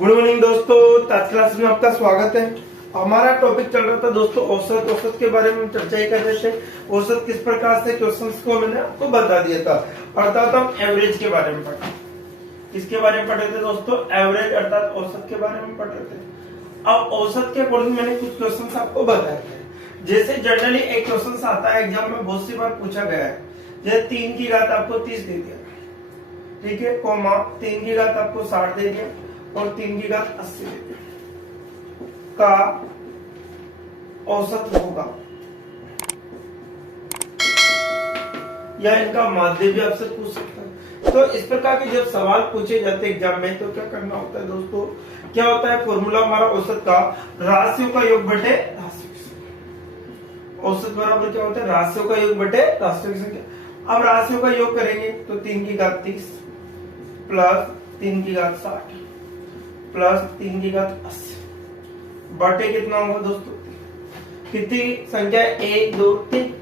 Good morning दोस्तों, आज class में आपका स्वागत है। हमारा टॉपिक चल रहा था दोस्तों औसत के बारे में चर्चा ही कर रहे थे। औसत किस प्रकार से क्वेश्चंस को मैंने आपको बता दिया था, अर्थात हम एवरेज के बारे में पढ़े। किसके बारे में पढ़े थे दोस्तों? एवरेज अर्थात औसत के बारे में पढ़ रहे थे। अब औसत के अकॉर्डिंग मैंने कुछ क्वेश्चन आपको बताए थे। जैसे जनरली एक क्वेश्चन आता है एग्जाम में, बहुत सी बार पूछा गया है, जैसे 3 की घात आपको 30 दे दिया, ठीक है, कोमा 3 की घात आपको 60 दे दिया और 3 की घात 80 दे दिया, का औसत होगा या इनका माध्य भी आपसे पूछ सकता है। तो इस प्रकार के जब सवाल पूछे जाते हैं एग्जाम में, तो क्या करना होता है दोस्तों? क्या होता है फॉर्मूला हमारा औसत का राशियों का योग बटे राशियों की संख्या। औसत बराबर क्या होता है? राशियों का योग बटे राशियों की संख्या। अब राशियों का योग करेंगे तो 3 की घात 30 प्लस 3 की घात 60 प्लस 3 की घात 80 बटे कितना होगा दोस्तों? कितनी संख्या? 1 2 3।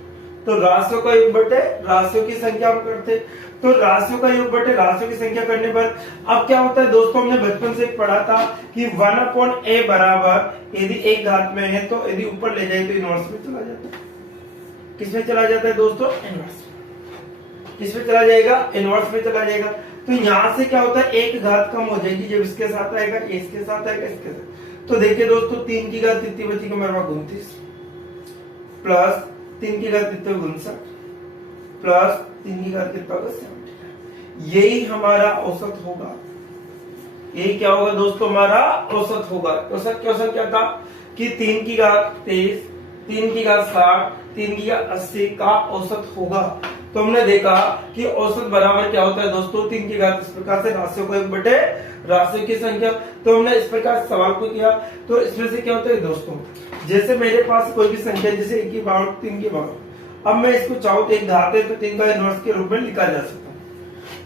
तो राशियों का योग बटे राशियों की संख्या हम करते, तो राशियों का योग बटे राशियों की संख्या करने पर अब क्या होता है दोस्तों? हमने बचपन से पढ़ा था कि 1/a बराबर यदि एक घात में है तो यदि ऊपर ले जाए तो इनवर्स में चला जाता है। किसमें चला जाता है दोस्तों? इनवर्स। किसमें चला जाएगा? इनवर्स में चला जाएगा। तो यहाँ से क्या होता है? एक घात कम हो जाएगी जब इसके साथ आएगा, इसके साथ आएगा, इसके साथ। तो देखिए दोस्तों 3 की घात कितनी बची? मेरे पास 29 प्लस 3 की घात कितने? 59 प्लस 3 की घात कितना होगा? 70। यही हमारा औसत होगा। यही क्या होगा दोस्तों? हमारा औसत होगा। औसत क्या था कि 3 की घात 23, 3 की घात 60, 3 की घात 80 का औसत होगा। तो हमने देखा कि औसत बराबर क्या होता है दोस्तों? 3 की घात इस प्रकार से राशियों को एक बटे राशियों की संख्या। तो हमने इस प्रकार सवाल को किया। तो इसमें से क्या होता है दोस्तों? जैसे मेरे पास कोई भी संख्या, जैसे 1 की पावर 3 की पावर, अब मैं इसको चाहूँ तो एक घात है तो 3 का इनवर्स के रूप में लिखा जा सकता है।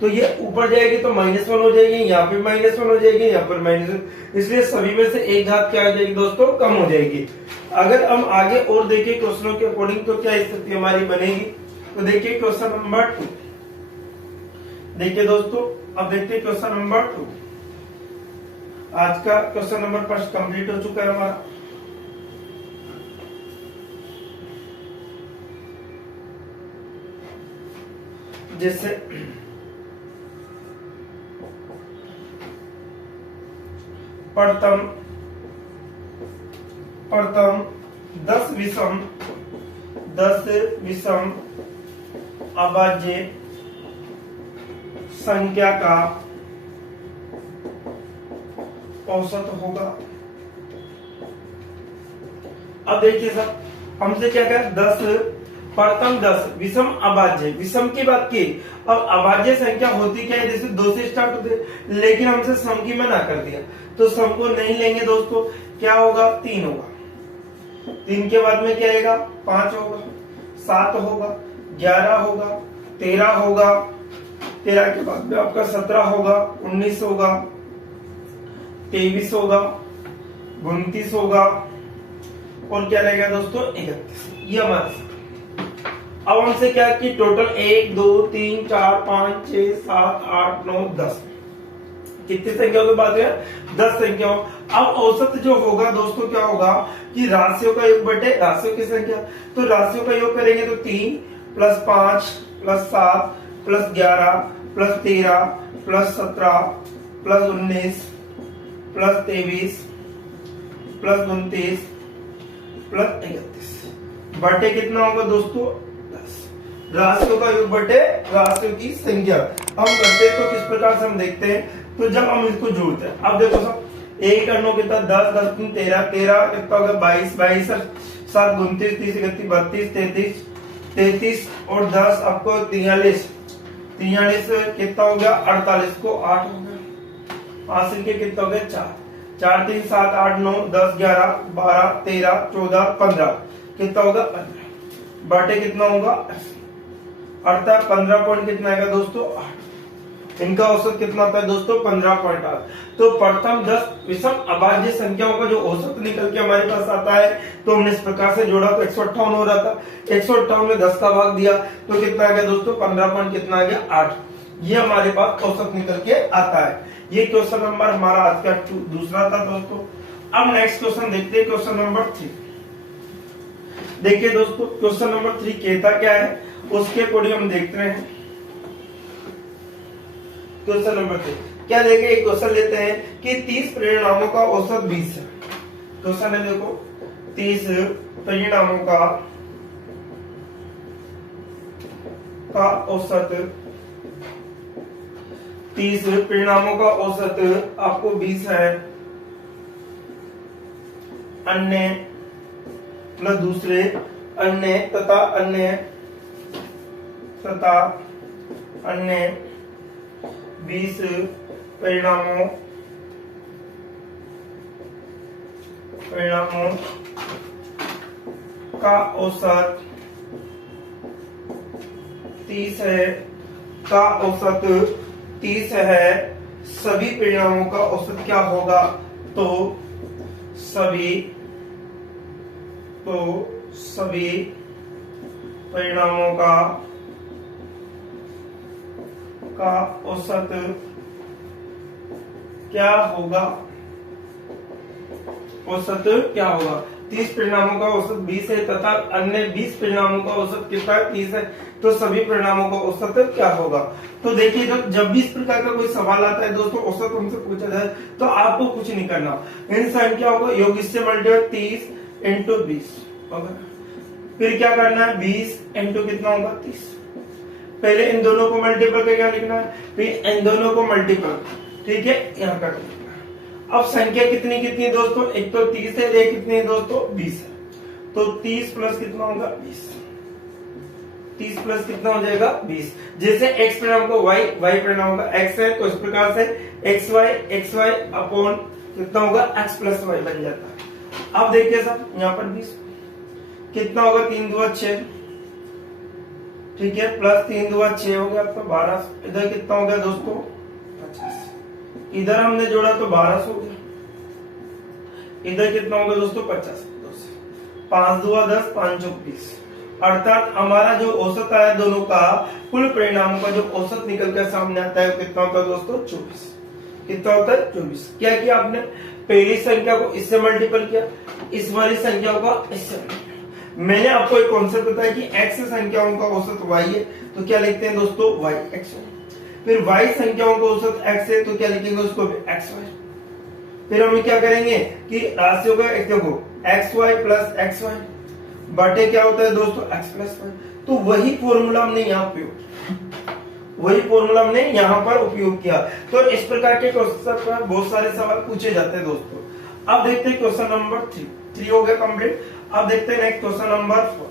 तो ये ऊपर जाएगी तो -1 हो जाएगी, यहाँ पे -1 हो जाएगी, यहाँ पर -1। इसलिए सभी में से एक घात क्या हो जाएगी दोस्तों? कम हो जाएगी। अगर हम आगे और देखें क्वेश्चनों के अकॉर्डिंग तो क्या स्थिति हमारी बनेगी? तो देखिए क्वेश्चन नंबर 2। देखिए दोस्तों, अब देखते हैं क्वेश्चन नंबर 2। आज का क्वेश्चन नंबर 1 कंप्लीट हो चुका है हमारा। जैसे प्रथम 10 विषम अभाज्य संख्या का औसत होगा। अब देखिए सर, हमसे क्या कहा? प्रथम 10 विषम अभाज्य, विषम की बात की। अब अभाज्य संख्या होती क्या है? जैसे 2 से स्टार्ट होते, लेकिन हमसे सम की मना कर दिया, तो सम को नहीं लेंगे दोस्तों। क्या होगा? 3 होगा। 3 के बाद में क्या आएगा? 5 होगा, 7 होगा, 11 होगा, 13 होगा, 13 के बाद में आपका 17 होगा, 19 होगा, 23 होगा, 29 होगा और क्या रहेगा दोस्तों? 31। ये हमारा। अब हमसे क्या कि टोटल 1 2 3 4 5 6 7 8 9 10 कितनी संख्याओं की बात है? 10 संख्याओं। अब औसत जो होगा दोस्तों क्या होगा कि राशियों का योग बटे राशियों की संख्या। तो राशियों का योग करेंगे तो 3 plus 5 plus 7 plus 11 plus 13 plus 17 plus 19 plus 23 plus 29 plus 31 बटे कितना होगा दोस्तों? 10। राशियों का योग बटे राशियों की संख्या हम करते हैं तो किस प्रकार से हम देखते हैं? तो जब हम इसको जोड़ते हैं, अब देखो सब, 1 और 9 कितना? 10 10 3 13 13 कितना होगा? 22 22 7 29 30 31 32 33 और 10 आपको 43 कितना हो गया? 48 को 8 हो गया। हासिल के कितना हो गया? 4 4 3 7 8 9 10 11 12 13 14 15 कितना होगा? 15 बटे कितना होगा? अर्थात 15 पॉइंट कितना आएगा दोस्तों? 8। इनका औसत कितना आता है दोस्तों? 15.8। तो प्रथम 10 विषम अभाज्य संख्याओं का जो औसत निकल के हमारे पास आता है, तो हमने इस प्रकार से जोड़ा तो 158 हो रहा था। 158 में 10 का भाग दिया तो कितना आ गया दोस्तों? 15 पॉइंट कितना आ गया? 8। ये हमारे पास औसत निकल के आता है। ये क्वेश्चन नंबर हमारा आज का दूसरा था दोस्तों। अब नेक्स्ट क्वेश्चन देखते हैं, क्वेश्चन नंबर 3। देखिए दोस्तों क्वेश्चन नंबर 3 कहता क्या है, उसके अकॉर्डिंग हम देखते हैं। क्वेश्चन नंबर 3 क्या देखे, एक क्वेश्चन लेते हैं कि 30 परिणामों का औसत 20 है। क्वेश्चन है देखो 30 परिणामों का औसत, 30 परिणामों का औसत आपको 20 है। अन्य मतलब दूसरे, अन्य तथा अन्य 20 परिणामों का औसत 30 है, का औसत 30 है। सभी परिणामों का औसत क्या होगा, तो सभी परिणामों का औसत क्या होगा, औसत क्या होगा। 30 परिणामों का औसत 20 है तथा अन्य 20 परिणामों का औसत कितना है, 30 है। तो सभी परिणामों का औसत क्या होगा। तो देखिए जब भी इस प्रकार का कोई सवाल आता है दोस्तों, औसत हमसे पूछा जाए तो आपको कुछ नहीं करना, इन संख्याओं का योग इससे मल्टीप्लाई 30 इंटू 20 होगा। फिर क्या करना है, 20 इंटू कितना होगा 30। पहले इन दोनों को मल्टीपल करके क्या लिखना है, फिर इन दोनों को मल्टीपल, ठीक है, यहाँ कर लिखना। अब संख्या कितनी कितनी दोस्तों, एक तो 30 है, एक कितनी है दोस्तों 20 है। तो 30 प्लस कितना होगा 20, 30 प्लस कितना हो जाएगा 20। जैसे x परिणाम को y परिणाम का x है, तो इस प्रकार से xy अपॉन कितना होगा x प्लस y बन जाता है। अब देखिए साहब यहाँ पर 20 कितना होगा, 3 दूना 6, ठीक है, प्लस 3 दूना 6 हो गया आपका 12। इधर कितना हो गया दोस्तों 50, इधर हमने जोड़ा तो 12 हो गया, इधर कितना होगा दोस्तों 50, 5 दूना 10, 5 चौक 20। अर्थात हमारा जो औसत आया दोनों का, कुल परिणामों का जो औसत निकल कर सामने आता है कितना होता है दोस्तों 24। कितना होता है 24। क्या किया आपने, पहली संख्या को इससे मल्टीपल किया, इस वाली संख्या को इससे मल्टीपल। मैंने आपको एक कॉन्सेप्ट बताया कि x संख्याओं का औसत y है, तो क्या लिखते हैं दोस्तों y x। फिर y संख्याओं का औसत x है, तो क्या लिखेंगे उसको भी x y। फिर हम क्या करेंगे कि राशियों का देखो xy प्लस xy बटे क्या होता है दोस्तों x प्लस y। तो वही फॉर्मूला हमने यहाँ पर उपयोग किया। तो इस प्रकार के क्वेश्चन पर बहुत सारे सवाल पूछे जाते हैं दोस्तों। अब देखते हैं क्वेश्चन नंबर 3 हो गया कंप्लीट। अब देखते हैं नेक्स्ट क्वेश्चन नंबर 4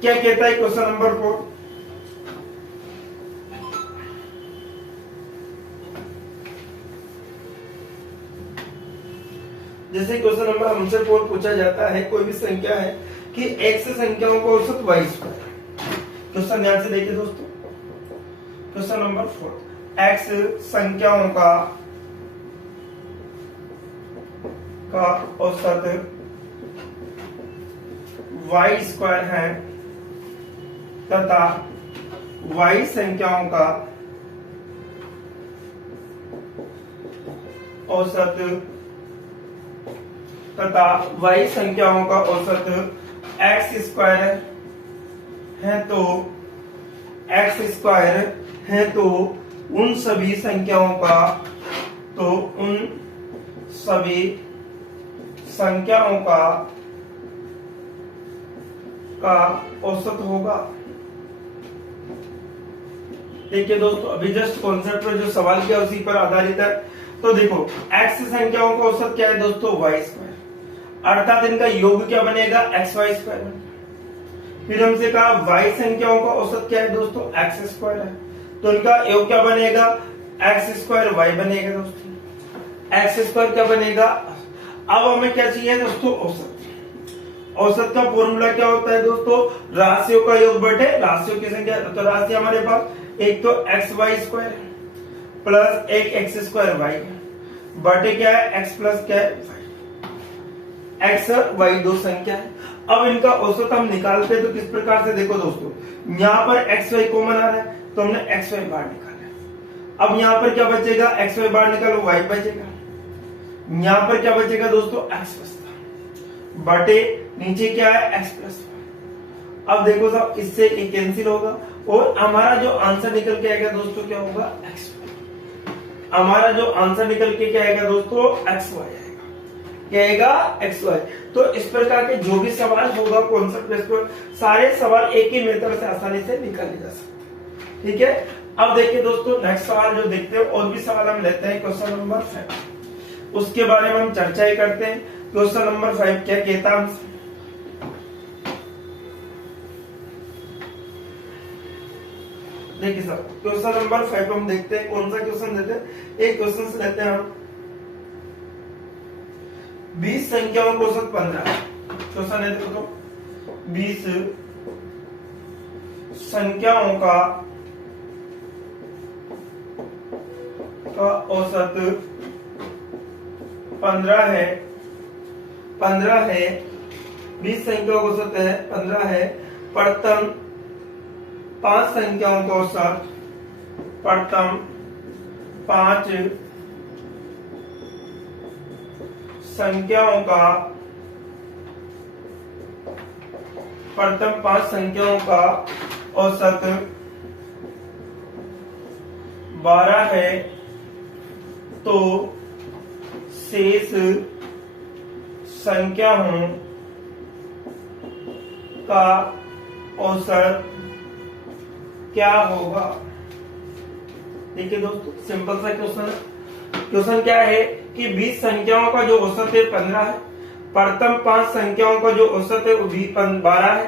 क्या कहता है। क्वेश्चन नंबर 4 जैसे क्वेश्चन नंबर हमसे 4 पूछा जाता है, कोई भी संख्या है कि x संख्याओं का औसत y स्क्वायर। क्वेश्चन ध्यान से देखिए दोस्तों, क्वेश्चन नंबर 4 x संख्याओं का औसत y स्क्वायर है तथा y संख्याओं का औसत x स्क्वायर है, तो उन सभी संख्याओं का औसत होगा। देखिए दोस्तों अभी जस्ट कॉन्सेप्ट पर जो सवाल किया उसी पर आधारित है। तो देखो x संख्याओं का औसत क्या है दोस्तों y स्क्वायर, अर्थात इनका योग क्या बनेगा xy स्क्वायर। फिर हमसे कहा y संख्याओं का औसत क्या है दोस्तों x स्क्वायर है, तो इनका योग क्या बनेगा x स्क्वायर y बनेगा दोस्तों। x स्क्वायर क्या बनेगा। अब हमें क्या चाहिए दोस्तों औसत। औसत का फॉर्मूला क्या होता है दोस्तों, राशियों का योग बटे राशियों की संख्या। तो राशि हमारे पास एक तो एक्स वाई स्क्वायर प्लस एक एक्स स्क्वायर वाई बटे क्या है एक्स प्लस क्या है वाई। एक्स और वाई दो संख्या है। अब इनका औसत हम निकालते हैं तो किस प्रकार से, देखो दोस्तों यहाँ पर एक्स वाई कॉमन आ रहा है तो हमने एक्स वाई बाहर निकाला है। अब यहाँ पर क्या बचेगा, एक्स वाई बाहर निकालो, वाई बचेगा। यहाँ पर क्या बचेगा दोस्तों, एक्स बचता, बटे नीचे क्या है, एक्स प्लस वाई। अब देखो साहब, इससे ये कैंसिल होगा और हमारा जो आंसर निकल के आएगा दोस्तों क्या होगा, एक्स वाई। हमारा जो आंसर निकल के क्या आएगा दोस्तों, एक्स वाई आएगा, क्या आएगा, एक्स वाई। तो इस प्रकार के जो भी सवाल होगा कॉन्सेप्ट बेस्ड पर, सारे सवाल एक ही मेथड से आसानी से निकाले जा सकते, ठीक है। अब देखिए दोस्तों, नेक्स्ट सवाल जो देखते हैं, और भी सवाल हम लेते हैं, क्वेश्चन नंबर 5, उसके बारे में हम चर्चा ही करते हैं। क्वेश्चन नंबर 5 क्या कहता है हमसे, देखिए सर, क्वेश्चन नंबर 5 हम देखते हैं, कौन सा क्वेश्चन देते हैं, एक क्वेश्चन से लेते हैं हम 20 संख्याओं को औसत 15, क्वेश्चन है देखो, 20 संख्याओं का औसत 15 है, 20 संख्याओं का औसत है 15 है, प्रथम 5 संख्याओं का औसत, प्रथम 5 संख्याओं का, प्रथम 5 संख्याओं का औसत 12 है, तो शेष संख्याओं का औसत क्या होगा। देखिए दोस्तों, सिंपल सा क्वेश्चन है। क्वेश्चन क्या है कि 20 संख्याओं का जो औसत है 15 है, प्रथम 5 संख्याओं का जो औसत है वो 12 है,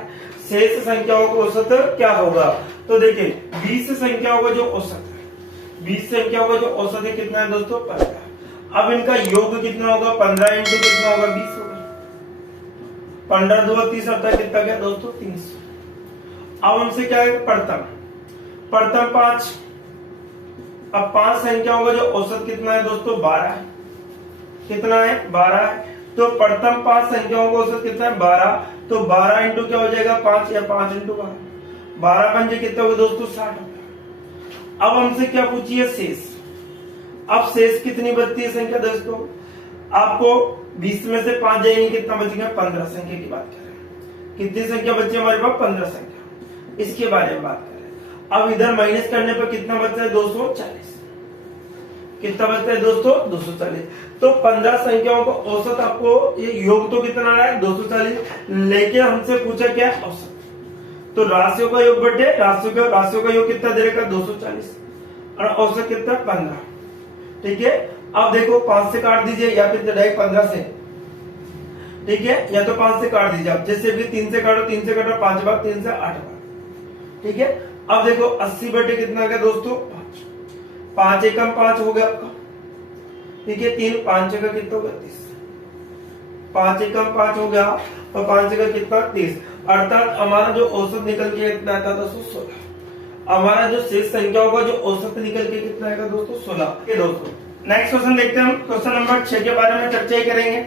शेष संख्याओं का औसत क्या होगा। तो देखिए 20 संख्याओं का जो औसत है, 20 संख्याओं का जो औसत है कितना है दोस्तों, 15। अब इनका योग कितना होगा, 15 इंटू कितना होगा, 20 होगा। 15 2 30 होता है, कितना गया दोस्तों, 300। अब उनसे क्या है, प्रथम 5, अब 5 संख्याओं का जो औसत कितना है दोस्तों, 12 है, कितना है, 12 है। तो प्रथम 5 संख्याओं का औसत कितना है, 12, तो 12 इंटू क्या हो जाएगा, 5, या 5 इंटू 12 पंजे कितना होगा दोस्तों, 60 होगा। अब हमसे क्या पूछिए, शेष। अब शेष कितनी बचती है संख्या दोस्तों, आपको 20 में से 5 जाएंगे, कितना बचेगा, 15 संख्या की बात करें, कितनी संख्या बची हमारे पास, 15 संख्या, इसके बारे में बात करें। अब इधर माइनस करने पर कितना बचता है, 240, कितना बचता है दोस्तों, 240। तो 15 संख्याओं का औसत आपको, ये योग तो कितना आ रहा है, 240, लेकिन हमसे पूछा क्या, औसत। तो राशियों का योग बटे राशियों का योग कितना दे रखा, 240, और औसत कितना, 15, ठीक है। अब देखो 5 से काट दीजिए, या फिर डायरेक्ट 15 से, ठीक है, या तो 5 से काट दीजिए आप, जैसे भी 3 से काटो, 3 से काटो 5 बार, 3 से 8 बार, ठीक है। अब देखो 80 बटे कितना आ गया दोस्तों, 5 एकम 5 हो गया आपका, ठीक है। 3 5 का कितना होगा, 30, 5 एकम 5 हो गया, और 5 का कितना, 30, अर्थात हमारा जो औसत निकल के कितना आता है दोस्तों, 16। हमारा जो शेष संख्याओं का जो औसत निकल के कितना आएगा दोस्तों, 16। ये दोस्तों नेक्स्ट क्वेश्चन देखते हैं हम, क्वेश्चन नंबर 6 के बारे में चर्चा ही करेंगे।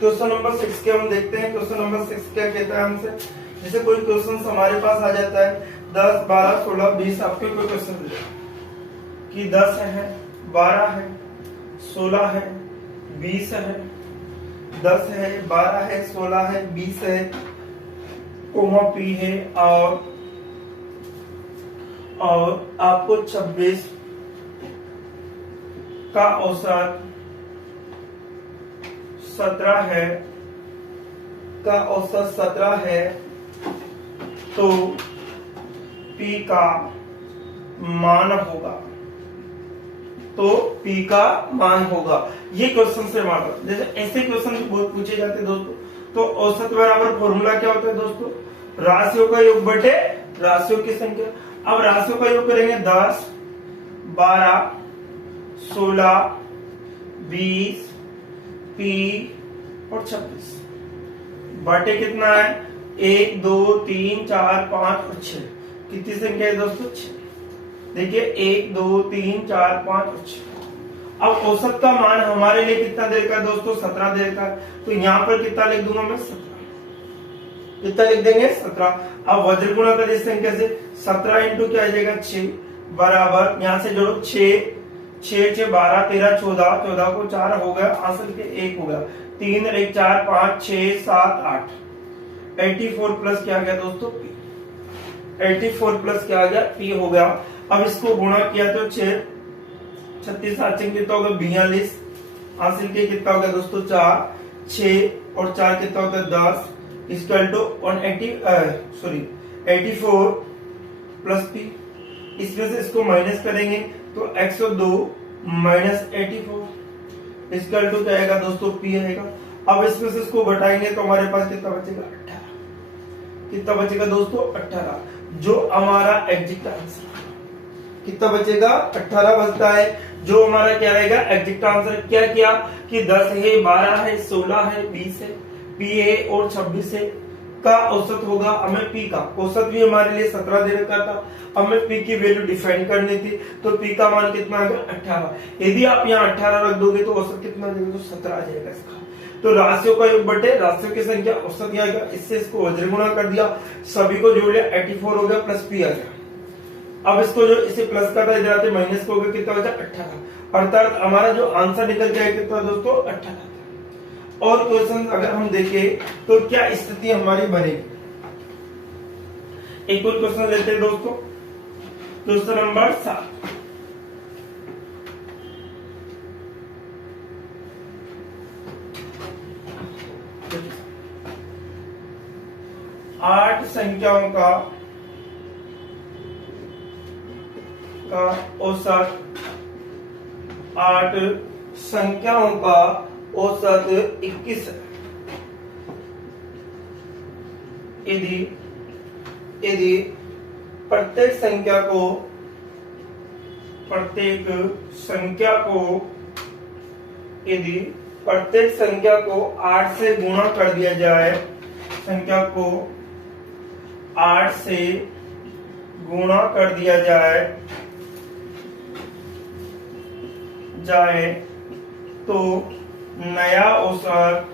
क्वेश्चन नंबर 6 के हम देखते हैं, क्वेश्चन नंबर 6 क्या कहता है हमसे। जैसे कोई क्वेश्चन हमारे पास आ जाता है 10 12 16 20, आपके कोई क्वेश्चन कि 10 है, 12 है, 16 है, 20 है, 10 है, 12 है, 16 है, 20 है, कोमा पी है, और आपको 26 का औसत 17 है, का औसत 17 है, तो P का मान होगा, तो P का मान होगा। ये क्वेश्चन से मात्र, जैसे ऐसे क्वेश्चन बहुत पूछे जाते हैं दोस्तों। तो औसत बराबर फॉर्मूला क्या होता है दोस्तों, राशियों का योग बटे राशियों की संख्या। अब राशियों का योग करेंगे 10 12 16 20 P और 26 बटे कितना है, 1 2 3 4 5 और 6। कितनी संख्या है दोस्तों, 6। देखिए 1 2 3 4 5 और 6। अब औसत का मान हमारे लिए कितना देर का दोस्तों, 17 देर का। तो यहाँ पर कितना लिख दूंगा मैं, 17। कितना लिख देंगे, 17। अब वज्र गुणा कर इस संख्या से, 17 इंटू क्या आ जाएगा 6 बराबर, यहाँ से जोड़ो 6 6 6 12 13 14, 14 को 4 हो गया, आंसर के 1 हो गया, 3 1 4 5 6 7 8, 84 प्लस क्या आ गया दोस्तों, P। 84 प्लस क्या आ गया, P हो गया। अब इसको गुणा किया तो 6 36 7 कितना होगा 42, हासिल के कितना हो गया दोस्तों 4 6 और 4 कितना होता है 10, इक्वल टू 84 प्लस P। इसमें से इसको माइनस करेंगे तो 102 माइनस 84 इक्वल टू क्या आएगा दोस्तों, P आएगा। अब इसमें से इसको घटाएंगे तो हमारे पास कितना बचेगा, 18। कितना बचेगा दोस्तों, 18, जो हमारा एग्जैक्ट आंसर। कितना बचेगा, 18 बचता है, जो हमारा क्या रहेगा एग्जैक्ट आंसर। क्या किया कि 10 है, 12 है, 16 है, 20 है, P है और 26 है का औसत होगा। हमें P का औसत भी हमारे लिए 17 दे रखा था, हमें P की वैल्यू डिफाइन करनी थी, तो P का मान कितना आ गया 18। यदि आप यहाँ 18 रख दोगे तो औसत कितना देगा, तो 17 आ जाएगा इसका। तो राशियों का योग बटे राशियों की संख्या औसत क्या आएगा, इससे इसको वज्र गुणा कर दिया, सभी को जोड़ लिया, 84 हो गया प्लस P आ गया। अब इसको जो इसे प्लस का था, इधर आते माइनस को गया, कितना बचा 18, अर्थात हमारा जो आंसर निकल के आया कितना दोस्तों 18। और क्वेश्चन अगर हम देखें तो क्या स्थिति हमारी बनेगी। एक और क्वेश्चन लेते हैं दोस्तों, क्वेश्चन नंबर 7। आठ संख्याओं का औसत, 8 संख्याओं का औसत 21 है। यदि प्रत्येक संख्या को 8 से गुणा कर दिया जाए, संख्या को 8 से गुणा कर दिया जाए तो नया औसत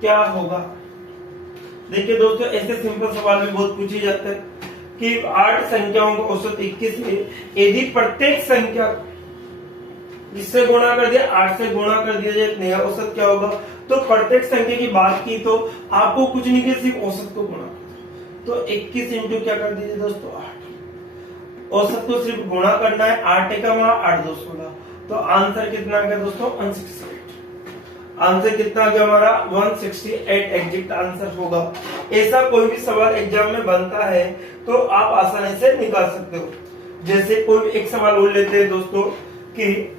क्या होगा। देखिए दोस्तों, ऐसे सिंपल सवाल भी बहुत पूछे जाते हैं कि 8 संख्याओं का औसत 21 है, यदि प्रत्येक संख्या इससे गुणा कर दिया, 8 से गुणा कर दिया जाए, नया औसत क्या होगा। तो प्रत्येक संख्या की बात की तो आपको कुछ नहीं किया, सिर्फ औसत को गुणा, तो 21 इंटू क्या कर दीजिए दोस्तों 8, औसत को सिर्फ गुणा करना है, 8 का 8 2 16, तो आंसर कितना आ गया दोस्तों 168। आंसर कितना आ गया हमारा 168 एग्जैक्ट आंसर होगा। ऐसा कोई भी सवाल एग्जाम में बनता है तो आप आसानी से निकाल सकते हो। जैसे कोई एक सवाल और लेते हैं दोस्तों, कि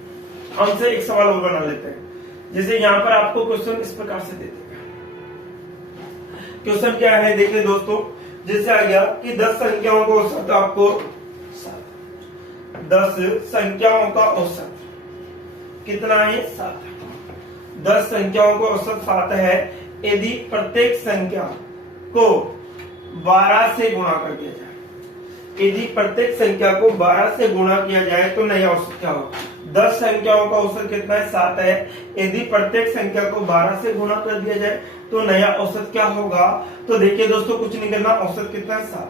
हमसे एक सवाल और बना लेते हैं। जैसे यहाँ पर आपको क्वेश्चन इस प्रकार से दे देगा। क्वेश्चन क्या है देखिए दोस्तों, जैसे आ गया कि 10 संख्याओं का औसत आपको 10 संख्याओं का औसत कितना है 7। 10 संख्याओं का औसत 7 है, यदि प्रत्येक संख्या को 12 से गुणा कर दिया जाए, यदि प्रत्येक संख्या को 12 से गुणा किया जाए तो नया औसत क्या होगा। 10 संख्याओं का औसत कितना है 7 है, यदि प्रत्येक संख्या को 12 से गुणा कर दिया जाए तो नया औसत क्या होगा। तो देखिए दोस्तों, कुछ नहीं करना, औसत कितना है 7,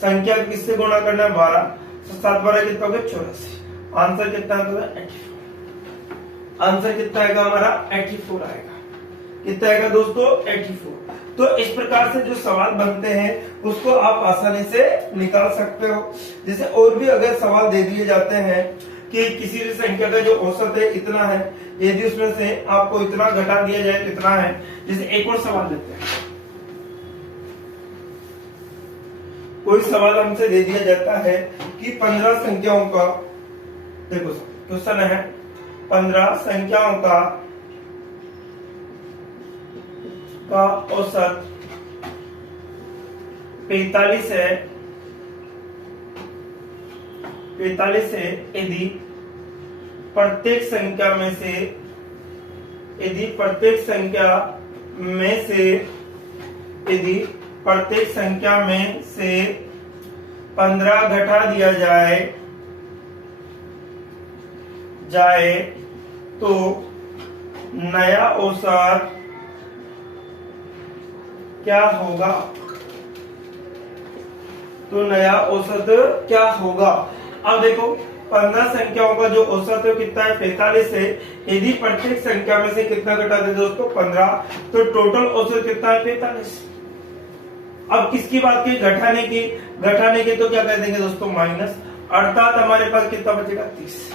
संख्या किससे गुणा करना है 12, 7 12 कितना होगा 84, आंसर कितना होगा 84। आंसर कितना आएगा हमारा 84 आएगा। कितना आएगा दोस्तों 84। तो इस प्रकार से जो सवाल बनते हैं उसको आप आसानी से निकाल सकते हो। जैसे और भी अगर सवाल दे दिए जाते हैं कि किसी भी संख्या का जो औसत है इतना है, यदि उसमें से आपको इतना घटा दिया जाए कितना है। जैसे एक और सवाल लेते हैं, कोई सवाल हमसे दे दिया जाता है कि 15 संख्याओं का, देखो क्वेश्चन है 15 संख्याओं का औसत 45 है, यदि प्रत्येक संख्या में से 15 घटा दिया जाए जाए तो नया औसत क्या होगा? तो नया औसत क्या होगा? अब देखो 15 संख्याओं का जो औसत है कितना है? 45 है। यदि प्रत्येक संख्या में से कितना घटा दे दोस्तों? 15, तो टोटल औसत कितना है? 45। अब किसकी बात की? घटाने की। घटाने की तो क्या कर देंगे दोस्तों? माइनस, अर्थात हमारे पास कितना बचेगा? 30।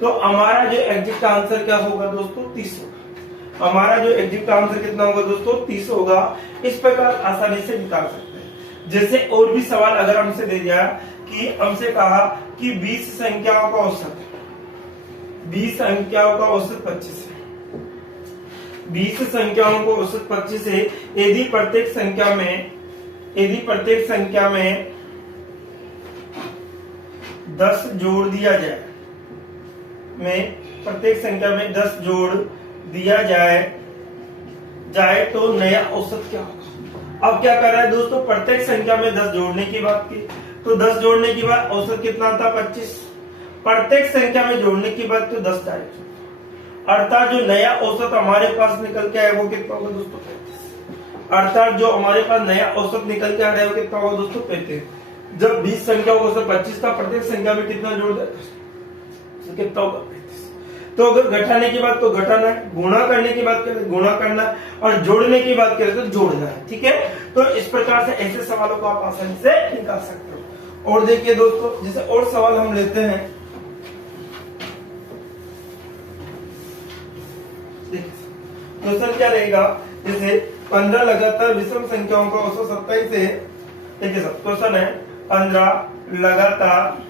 तो हमारा जो एग्जैक्ट आंसर क्या होगा दोस्तों? 30 होगा। हमारा जो एग्जैक्ट आंसर कितना होगा दोस्तों? 30 होगा। इस प्रकार आसानी से निकाल सकते हैं। जैसे और भी सवाल अगर हमसे दे दिया कि हमसे कहा कि 20 संख्याओं का औसत, 20 संख्याओं का औसत 25 है। 20 संख्याओं को औसत 25 है। यदि प्रत्येक संख्या में 10 जोड़ दिया जाए, प्रत्येक संख्या में 10 जोड़ दिया जाए तो नया औसत क्या होगा? अब क्या कर रहा है दोस्तों? प्रत्येक संख्या में 10 जोड़ने की बात की, तो 10 जोड़ने की बात औसत कितना था? 25। प्रत्येक संख्या में जोड़ने की बात तो 10 डायरेक्ट, अर्थात जो नया औसत हमारे पास निकल के आया वो कितना होगा दोस्तों? 35। अर्थात जो हमारे पास नया औसत निकल के आ रहा है वो कितना होगा दोस्तों? 35। जब 20 संख्या को औसत 25 था, प्रत्येक संख्या में कितना जोड़ दे तो कितना होगा? 35। तो अगर घटाने की बात तो घटाना है, गुणा करने की बात करें गुणा करना है, और जोड़ने की बात करें तो जोड़ना है। ठीक है, तो इस प्रकार से ऐसे सवालों को आप आसानी से निकाल सकते हो। और देखिए दोस्तों, जैसे और सवाल हम लेते हैं, क्वेश्चन क्या रहेगा? जैसे 15 लगातार विषम संख्याओं का औसत 27 है। देखिए सर, क्वेश्चन है 15 लगातार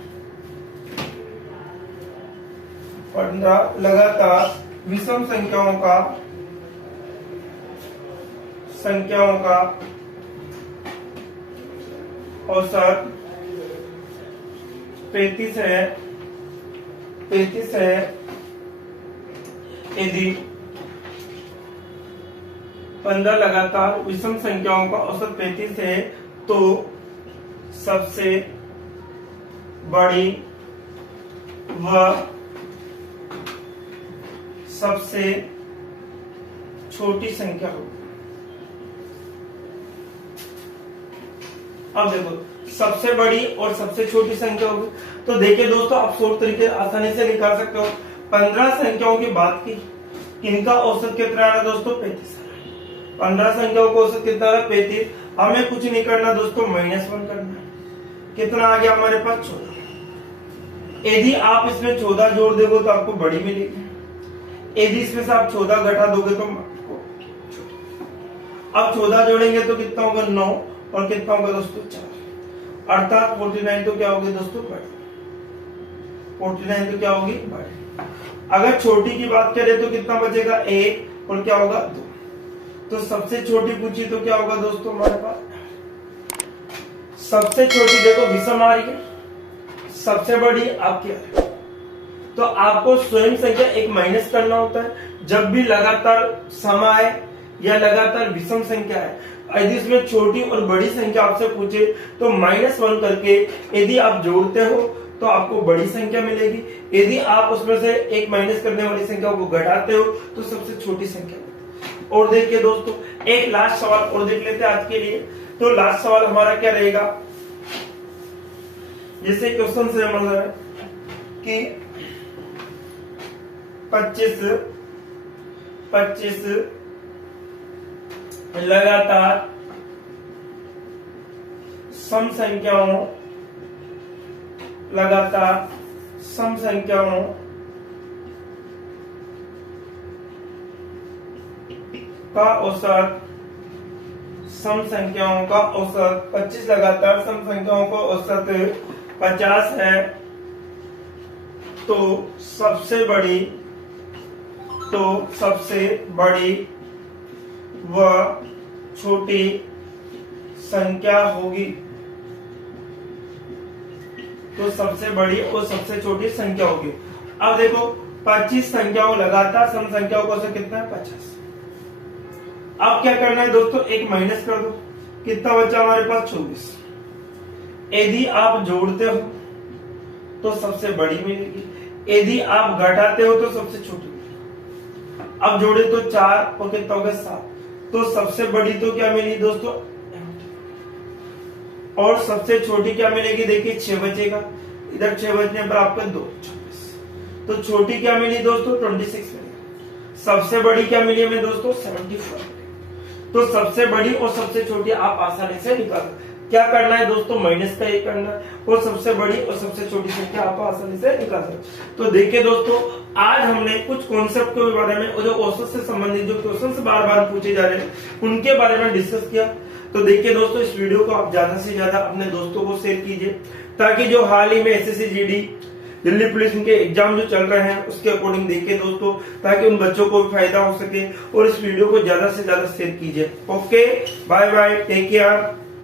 विषम संख्याओं का औसत 35 है। यदि 15 लगातार विषम संख्याओं का औसत 35 है तो सबसे बड़ी व सबसे छोटी संख्या होगी। अब देखो, सबसे बड़ी और सबसे छोटी संख्या होगी, तो देखिए दोस्तों, आप 100 तरीके आसानी से निकाल सकते हो। 15 संख्याओं की बात की, इनका औसत कितना है दोस्तों? 35। 15 संख्याओं का औसत कितना है? 35। हमें कुछ नहीं करना दोस्तों, -1 करना है। कितना आ गया हमारे पास? 14। यदि आप इसमें 14 जोड़ दोगे तो आपको बड़ी मिलेगी। यदि इसमें से आप 14 घटा दोगे तो अब 14 जोड़ेंगे तो कितना होगा? 9, और कितना होगा दोस्तों? 4। अर्थात 49 तो क्या होगी दोस्तों? बड़ी। 49 तो क्या होगी? बड़ी। अगर छोटी की बात करें तो कितना बचेगा? 1, और क्या होगा? 2। तो सबसे छोटी पूछी तो क्या होगा दोस्तों हमारे पास? सबसे छोटी देखो विषम आ रही है, सबसे बड़ी आपकी है, तो आपको स्वयं संख्या एक माइनस करना होता है जब भी लगातार सम आए या लगातार विषम संख्या है। यदि इसमें छोटी और बड़ी संख्या आपसे पूछे तो -1 करके यदि आप जोड़ते हो तो आपको बड़ी संख्या मिलेगी। यदि आप उसमें से एक माइनस करने वाली संख्या को घटाते हो तो सबसे छोटी संख्या मिलेगी। और देखिए दोस्तों, एक लास्ट सवाल और देख लेते हैं आज के लिए। तो लास्ट सवाल हमारा क्या रहेगा? जैसे क्वेश्चन से मतलब है कि 25 लगातार सम संख्याओं का औसत, सम संख्याओं का औसत 25 लगातार सम संख्याओं का औसत 50 है, तो सबसे बड़ी व छोटी संख्या होगी। तो सबसे बड़ी और सबसे छोटी संख्या होगी। अब देखो, 25 संख्याओं लगातार सम संख्याओं का औसत कितना है? 50। अब क्या करना है दोस्तों? एक माइनस कर दो, कितना बचा हमारे पास? 24। यदि आप जोड़ते हो तो सबसे बड़ी मिलेगी, यदि आप घटाते हो तो सबसे छोटी, अब जोड़े तो 4 और कितना हो गया 7, तो सबसे बड़ी तो क्या मिली दोस्तों, और सबसे छोटी क्या मिलेगी, देखिए 6 बचेगा, इधर 6 बचने पर आपका 2, 26, तो छोटी क्या मिली दोस्तों 26 मिली, सबसे बड़ी क्या मिली हमें दोस्तों 74। तो सबसे बड़ी और सबसे छोटी आप आसानी से निकाल सकते। क्या करना है दोस्तों, माइनस का ये करना है, और सबसे बड़ी और सबसे छोटी संख्या आप आसानी से निकाल सकते। तो देखिए दोस्तों, आज हमने कुछ कॉन्सेप्ट के बारे में और जो औसत से संबंधित जो क्वेश्चन बार बार पूछे जा रहे हैं उनके बारे में डिस्कस किया। तो देखिए दोस्तों, इस वीडियो को आप ज्यादा से ज्यादा अपने दोस्तों को शेयर कीजिए, ताकि जो हाल ही में एसएससी जीडी दिल्ली पुलिस के एग्जाम जो चल रहे हैं उसके अकॉर्डिंग देखिए दोस्तों, ताकि उन बच्चों को भी फायदा हो सके, और इस वीडियो को ज्यादा से ज्यादा शेयर कीजिए। Okay, bye bye, take care.